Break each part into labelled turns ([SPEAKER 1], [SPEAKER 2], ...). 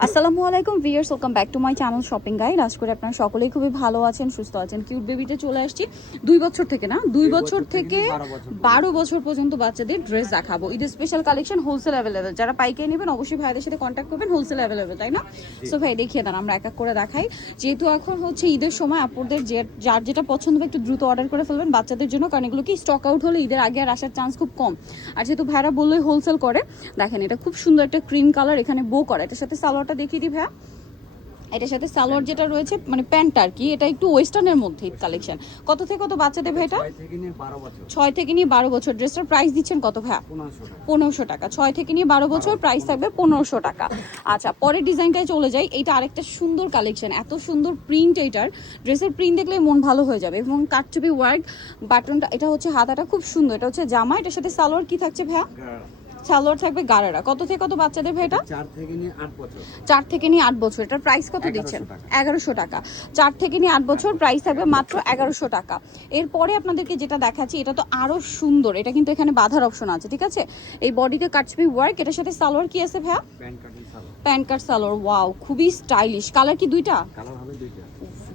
[SPEAKER 1] আসসালামু আলাইকুম viewers welcome back to my channel shopping guide. আজ করে আপনারা সকলেই খুবই ভালো আছেন সুস্থ আছেন। কিউট বেবিতে চলে আসছি দুই বছর থেকে না? দুই বছর থেকে বারো বছর পর্যন্ত। বাচ্চাদের ড্রেস দেখাবো। ঈদের স্পেশাল কালেকশন হোলসেল অ্যাভেলেবেল যারা পাইকারি নেবেন অবশ্যই ভাইদের সাথে কন্ট্যাক্ট করবেন হোলসেল অ্যাভেলেবেল তাই না? সো ভাই দেখিয়ে দেন আমরা এক এক করে দেখাই। যেহেতু এখন হচ্ছে ঈদের সময় আপুদের যে যার যেটা পছন্দ হবে একটু দ্রুত অর্ডার করে ফেলবেন বাচ্চাদের জন্য কারণ এগুলো কি স্টক আউট হলে ঈদের আগে আর আসার চান্স খুব কম। আর যেহেতু ভাইরা বললেই হোলসেল করে দেখেন এটা খুব সুন্দর একটা ক্রিম কালার এখানে বো করা। এটার সাথে সালোয়ারটা দেখিয়ে দিই ভাইয়া। এটার সাথে সালোয়ার যেটা রয়েছে মানে প্যান্ট আর কি এটা একটু ওয়েস্টার্নের মধ্যে কালেকশন কত থেকে কত বাচ্চাদের ভাই এটা?
[SPEAKER 2] ছয় থেকে নিয়ে বারো বছর।
[SPEAKER 1] ড্রেসটার প্রাইস দিচ্ছেন কত ভাইয়া?
[SPEAKER 2] পনেরোশো টাকা।
[SPEAKER 1] ছয় থেকে নিয়ে বারো বছর প্রাইস থাকবে পনেরোশো টাকা। আচ্ছা পরের ডিজাইনটায় চলে যাই। এইটা আরেকটা সুন্দর কালেকশন এত সুন্দর প্রিন্ট এইটার। ড্রেসের প্রিন্ট দেখলে মন ভালো হয়ে যাবে এবং কাটচুপি ওয়ার্ক বাটনটা এটা হচ্ছে হাতাটা খুব সুন্দর। এটা হচ্ছে জামা। এটার সাথে সালোয়ার কি থাকছে ভাইয়া? সালোয়ার থাকবে গারারা। কত থেকে কত বাচ্চাদের ভাই এটা?
[SPEAKER 2] চার থেকে নিয়ে আট বছর।
[SPEAKER 1] চার থেকে নিয়ে আট বছর। এটার প্রাইস কত
[SPEAKER 2] 1100
[SPEAKER 1] দিচ্ছেন? এগারোশো টাকা। চার থেকে নিয়ে আট বছর প্রাইস থাকবে মাত্র এগারোশো টাকা। এরপরে আপনাদেরকে যেটা দেখাচ্ছি এটা তো আরও সুন্দর। এটা কিন্তু এখানে বাধার অপশন আছে ঠিক আছে? এই বডিতে কাটছবি ওয়ার্ক এটার সাথে সালোয়ার কি আছে ভাইয়া?
[SPEAKER 2] Pant cutting
[SPEAKER 1] salwar. ওয়াও খুবই স্টাইলিশ কালার কি দুইটা?
[SPEAKER 2] কালার হবে দুইটা।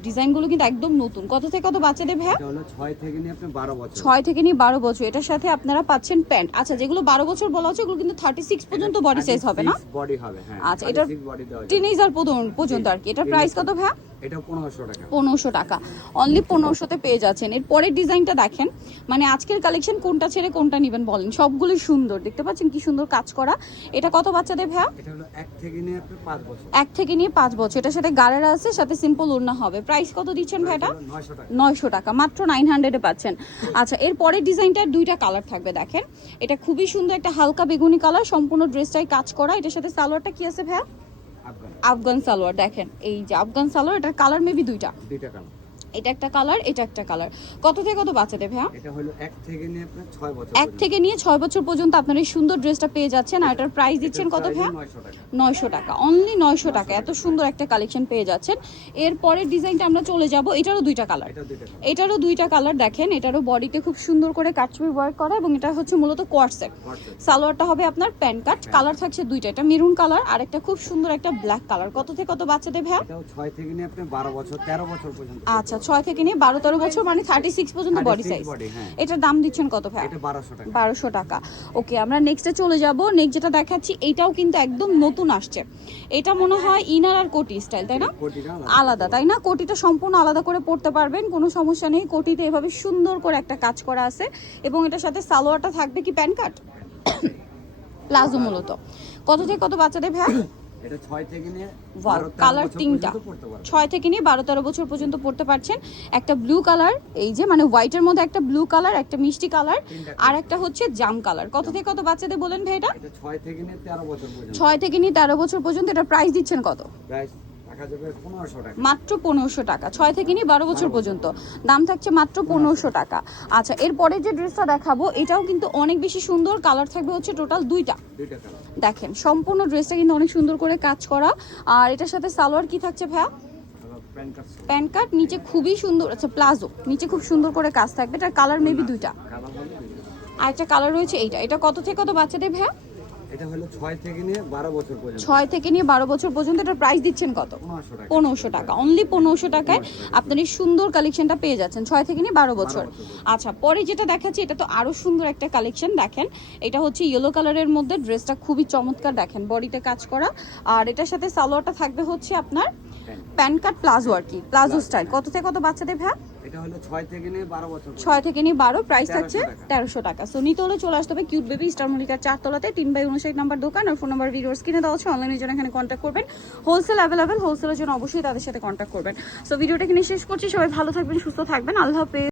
[SPEAKER 1] ডিজাইনগুলো কিন্তু একদম নতুন। কত থেকে কত বাচ্চাদের
[SPEAKER 2] ভ্যা ছয় থেকে নিয়ে আপনি বারো বছর।
[SPEAKER 1] ছয় থেকে নিয়ে বারো বছর। এটার সাথে আপনারা পাচ্ছেন প্যান্ট। আচ্ছা যেগুলো বারো বছর বলা হচ্ছে ওগুলো কিন্তু থার্টি সিক্স পর্যন্ত বডি সাইজ হবে না?
[SPEAKER 2] বডি হবে হ্যাঁ
[SPEAKER 1] আচ্ছা,
[SPEAKER 2] এটা
[SPEAKER 1] টিনেজার পর্যন্ত আর কি। এটার প্রাইস কত ভাইয়া?
[SPEAKER 2] এটা পনেরোশো টাকা।
[SPEAKER 1] পনেরোশো টাকা। অনলি পনেরোশোতে পেয়ে যাচ্ছেন। এর পরের ডিজাইনটা দেখেন। মানে আজকের কালেকশন কোনটা ছেড়ে কোনটা নেবেন বলেন। সবগুলোই সুন্দর। দেখতে পাচ্ছেন কি সুন্দর কাজ করা। এটা কত বাচ্চাদের ভাইয়া?
[SPEAKER 2] এটা হলো এক থেকে নিয়ে পাঁচ বছর।
[SPEAKER 1] এক থেকে নিয়ে পাঁচ বছর। এটার সাথে গাড়েরা আছে সাথে সিম্পল ওড়না হবে। প্রাইস কত দিচ্ছেন
[SPEAKER 2] নয়শো টাকা।
[SPEAKER 1] নয়শো টাকা। মাত্র নাইন হান্ড্রেডে পাচ্ছেন। আচ্ছা এর পরের ডিজাইনটার দুইটা কালার থাকবে দেখেন। এটা খুবই সুন্দর একটা হালকা বেগুনি কালার সম্পূর্ণ ড্রেসটাই কাজ করা। এটার সাথে সালোয়ারটা কি আছে ভাইয়া?
[SPEAKER 2] আফগান
[SPEAKER 1] সালোয়ার দেখেন এই যে আফগান সালোয়ার এটার কালার মেবি দুইটা।
[SPEAKER 2] দুইটা কালার
[SPEAKER 1] এটা একটা কালার এটা একটা কালার কত থেকে কত বাচ্চাদের ভাইয়া?
[SPEAKER 2] এটা হলো এক থেকে নিয়ে আপনার ছয় বছর
[SPEAKER 1] এক থেকে নিয়ে ছয় বছর পর্যন্ত আপনার এই সুন্দর ড্রেসটা পেয়ে যাচ্ছেন আর এটার প্রাইস দিচ্ছেন কত ভাইয়া?
[SPEAKER 2] নয়শো টাকা।
[SPEAKER 1] নয়শো টাকা অনলি নয়শো টাকা এত সুন্দর একটা কালেকশন পেয়ে যাচ্ছেন। এর পরের ডিজাইনটা আমরা চলে যাব এটারও দুইটা কালার এটারও দুইটা কালার দেখেন এটারও বডিতে খুব সুন্দর করে কাটছবি ওয়ার্ক করা এবং এটা হচ্ছে মূলত কোয়ারসেট সালোয়ারটা হবে আপনার প্যান্ট কাট কালার থাকছে দুইটা এটা মেরুন কালার আর একটা খুব সুন্দর একটা ব্ল্যাক কালার কত থেকে কত বাচ্চাদের ভাইয়া?
[SPEAKER 2] এটাও ছয় থেকে নিয়ে আপনি বারো বছর তেরো বছর পর্যন্ত।
[SPEAKER 1] আচ্ছা ছয় থেকে নিয়ে বারো তেরো বছর মানে থার্টি সিক্স পর্যন্ত বডি সাইজ
[SPEAKER 2] হ্যাঁ।
[SPEAKER 1] এটার দাম দিচ্ছেন কত
[SPEAKER 2] এটা বারোশো টাকা।
[SPEAKER 1] ওকে আমরা নেক্সটে চলে যাব। নেক্সট যেটা দেখাচ্ছি এটাও কিন্তু একদম নতুন আসছে। এটা মনে হয় ইনার আর কোটি স্টাইল তাই না? আলাদা। তাই না? কোটিটা সম্পূর্ণ আলাদা করে পড়তে পারবেন কোনো সমস্যা নেই। কোটিতে এভাবে সুন্দর করে একটা কাজ করা আছে। এবং এটার সাথে সালোয়ারটা থাকবে কি প্যান কার্ড? প্লাজো মূলত। কত থেকে কত বাচ্চাদের ভ্যা
[SPEAKER 2] এটা থেকে নিয়ে
[SPEAKER 1] কালার তিনটা
[SPEAKER 2] পর্যন্ত পড়তে
[SPEAKER 1] ছয় থেকে নিয়ে বারো তেরো বছর পর্যন্ত পড়তে পারছেন। একটা ব্লু কালার এই যে মানে হোয়াইটের মধ্যে একটা ব্লু কালার একটা মিষ্টি কালার আর একটা হচ্ছে জাম কালার কত থেকে কত বাচ্চাদের বলেন ভাই এটা
[SPEAKER 2] এটা ছয় থেকে নিয়ে তেরো বছর পর্যন্ত।
[SPEAKER 1] ছয় থেকে নিয়ে তেরো বছর পর্যন্ত এটা প্রাইস দিচ্ছেন কত?
[SPEAKER 2] প্রাইস
[SPEAKER 1] মাত্র পনেরোশো টাকা। ছয় থেকে নিয়ে বারো বছর পর্যন্ত। দাম থাকছে মাত্র পনেরোশো টাকা। আচ্ছা এরপরে যে ড্রেসটা দেখাবো এটাও কিন্তু অনেক বেশি সুন্দর। কালার থাকবে হচ্ছে টোটাল দুইটা। দেখেন সম্পূর্ণ ড্রেসটা কিন্তু অনেক সুন্দর করে কাজ করা। আর এটার সাথে সালোয়ার কি থাকছে ভাইয়া?
[SPEAKER 2] প্যান্ট কার্ড
[SPEAKER 1] নিচে খুবই সুন্দর আচ্ছা প্লাজো নিচে খুব সুন্দর করে কাজ থাকবে। এটার কালার মেবি দুইটা। আর একটা কালার রয়েছে এইটা। এটা কত থেকে কত বাচ্চাদের ভাইয়া?
[SPEAKER 2] এটা হলো ছয় থেকে নিয়ে বারো বছর পর্যন্ত।
[SPEAKER 1] ছয় থেকে নিয়ে বারো বছর পর্যন্ত এটার প্রাইস দিচ্ছেন কত?
[SPEAKER 2] পনেরোশো টাকা।
[SPEAKER 1] অনলি পনেরোশো টাকায় আপনার এই সুন্দর কালেকশনটা পেয়ে যাচ্ছেন ছয় থেকে নিয়ে বারো বছর। আচ্ছা পরে যেটা দেখাচ্ছি এটা তো আরও সুন্দর একটা কালেকশন দেখেন। এটা হচ্ছে ইয়েলো কালারের মধ্যে ড্রেসটা খুবই চমৎকার দেখেন বডিতে কাজ করা। আর এটার সাথে সালোয়ারটা থাকবে হচ্ছে আপনার প্যান কাট প্লাজো আর কি প্লাজো স্টাইল কত থেকে কত বাচ্চাদের ভ্যা
[SPEAKER 2] এটা হলো ছয় থেকে নিয়ে বছর।
[SPEAKER 1] থেকে প্রাইস থাকছে
[SPEAKER 2] 1300 টাকা।
[SPEAKER 1] তেরোশো টাকা। সো নিতে হলে চলে আসতে হবে কিউট বেবি স্টার মল্লিকার চারতলাতে তিন বাই উনষাট নাম্বার দোকান আর ফোন নাম্বার ভিডিওস কিনে দেওয়া আছে অনলাইনের জন্য এখানে কন্ট্যাক্ট করবেন। হোলসেল হোলসেলের জন্য অবশ্যই তাদের সাথে কন্ট্যাক্ট করবেন। সো ভিডিওটা এখানে শেষ করছি। সবাই ভালো থাকবেন সুস্থ থাকবেন। আল্লাহ হাফেজ।